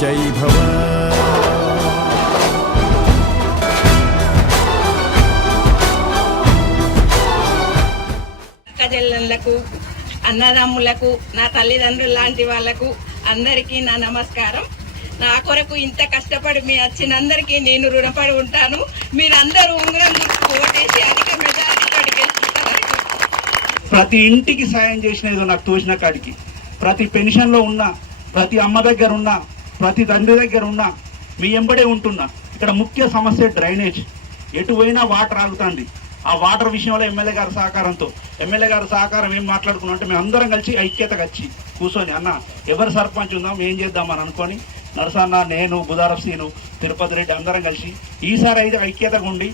విజయీ భవ. అక్కజెల్లెళ్ళకు అన్నదమ్ములకు నా తల్లిదండ్రులు లాంటి వాళ్ళకు అందరికీ నా నమస్కారం. నా కొరకు ఇంత కష్టపడి మీ వచ్చినందరికీ నేను రుణపడి ఉంటాను. మీరందరూ ఉంగరం గుర్తుకు ఓటేసి అధిక మెజారిటీతో ప్రతి ఇంటికి సాయం చేసినది నాకు తోచిన కాడికి. ప్రతి పెన్షన్లో ఉన్న ప్రతి అమ్మ దగ్గర ఉన్న ప్రతి తండ్రి దగ్గర ఉన్న మీ ఎంబడే ఉంటున్నా. ఇక్కడ ముఖ్య సమస్య డ్రైనేజ్. ఎటు పోయినా వాటర్ ఆగుతుంది. ఆ వాటర్ విషయంలో ఎమ్మెల్యే గారి సహకారంతో. ఎమ్మెల్యే గారి సహకారం ఏం మాట్లాడుకున్నాం అంటే మేము అందరం కలిసి ఐక్యతగా వచ్చి కూర్చొని అన్న ఎవరు సర్పంచ్ ఉందాం ఏం చేద్దామని అనుకొని నరసన్న నేను బుధారఫ్ సీను తిరుపతి రెడ్డి అందరం కలిసి ఈసారి అయితే ఐక్యతగా ఉండి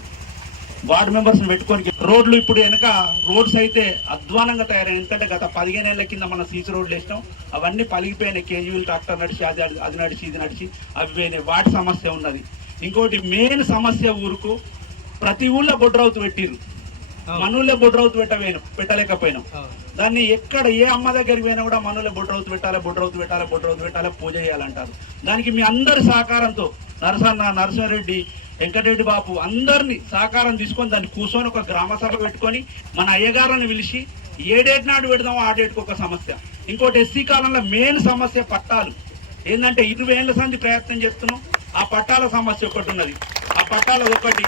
వార్డు మెంబర్స్ పెట్టుకొని రోడ్లు ఇప్పుడు వెనక రోడ్స్ అయితే అధ్వానంగా తయారైన ఎందుకంటే గత పదిహేను ఏళ్ళ కింద మన సీసీ రోడ్లు వేసినాం. అవన్నీ పలిగిపోయినాయి. కేజీవీలు ట్రాక్టర్ నడిచి అది అది- నడిచి ఇది నడిచి అవి పోయినాయి. వాటి సమస్య ఉన్నది. ఇంకోటి మెయిన్ సమస్య ఊరుకు ప్రతి ఊళ్ళో బొడ్రవుతు పెట్టిరు మన ఊళ్ళో బొడ్రవుతు పెట్టవేను పెట్టలేకపోయినాం. దాన్ని ఎక్కడ ఏ అమ్మ దగ్గరికి పోయినా కూడా మనలో బొడ్రవుతు పెట్టాలి బొడ్రవుతు పెట్టాలి బొడ్రవుతు పెట్టాలి పూజ చేయాలంటారు. దానికి మీ అందరి సహకారంతో నరసన్న నరసింహారెడ్డి వెంకటరెడ్డి బాబు అందరినీ సహకారం తీసుకొని దాన్ని కూర్చొని ఒక గ్రామ సభ పెట్టుకొని మన అయ్యగారులను పిలిచి ఏ డేట్ నాడు పెడదామో ఆ డేట్కి ఒక సమస్య. ఇంకోటి ఎస్సీ కాలంలో మెయిన్ సమస్య పట్టాలు. ఏంటంటే ఇరవై ఏళ్ళ సంది ప్రయత్నం చేస్తున్నాం. ఆ పట్టాల సమస్య ఒకటి ఉన్నది. ఆ పట్టాల ఒకటి.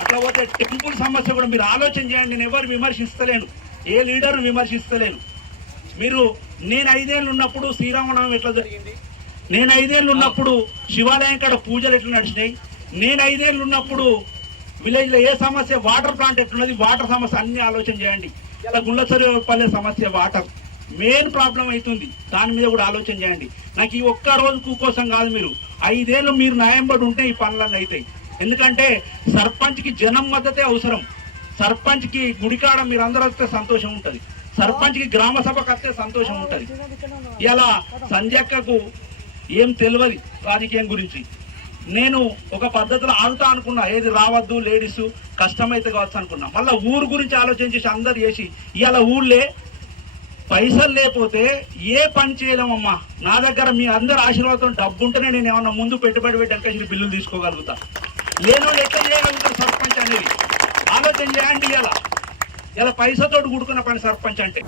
అట్లా పోతే టెంపుల్ సమస్య కూడా మీరు ఆలోచన చేయండి. నేను ఎవరు విమర్శిస్తలేను. ఏ లీడర్ను విమర్శిస్తలేను. మీరు నేను ఐదేళ్ళు ఉన్నప్పుడు శ్రీరామనవం ఎట్లా జరిగింది? నేను ఐదేళ్ళు ఉన్నప్పుడు శివాలయం కాడ పూజలు ఎట్లా నడిచినాయి? నేను ఐదేళ్ళు ఉన్నప్పుడు విలేజ్లో ఏ సమస్య వాటర్ ప్లాంట్ ఎట్లున్నది వాటర్ సమస్య అన్ని ఆలోచన చేయండి. ఇలా గుండ్లసరిపల్లె సమస్య వాటర్. మెయిన్ ప్రాబ్లం అవుతుంది దాని మీద కూడా ఆలోచన చేయండి. నాకు ఈ ఒక్క రోజు కోసం కాదు మీరు. ఐదేళ్ళు మీరు న్యాయం ఉంటే ఈ పనులన్నీ అవుతాయి ఎందుకంటే సర్పంచ్కి జనం మద్దతే అవసరం. సర్పంచ్కి గుడికాడ మీరు అందరూ వస్తే సంతోషం ఉంటుంది. సర్పంచ్కి గ్రామ సభకు వస్తే సంతోషం ఉంటుంది. ఇలా సంధ్యక్కకు ఏం తెలియదు రాజకీయం గురించి. నేను ఒక పద్ధతిలో ఆడుతా అనుకున్నా. ఏది రావద్దు లేడీస్ కష్టమైతే కావచ్చు అనుకున్నా. మళ్ళీ ఊరు గురించి ఆలోచన చేసి అందరు చేసి ఇవాళ ఊళ్ళే పైసలు లేకపోతే ఏ పని చేయలేమమ్మా. నా దగ్గర మీ అందరి ఆశీర్వాదం డబ్బు ఉంటేనే నేను ఏమన్నా ముందు పెట్టుబడి పెట్టాక బిల్లులు తీసుకోగలుగుతా. లేను ఎట్లా చేయగలుగుతాను సర్పంచ్ అనేది? ఆలోచన చేయండి ఇలా ఇలా పైసతోటి కూడుకున్న పని సర్పంచ్ అంటే.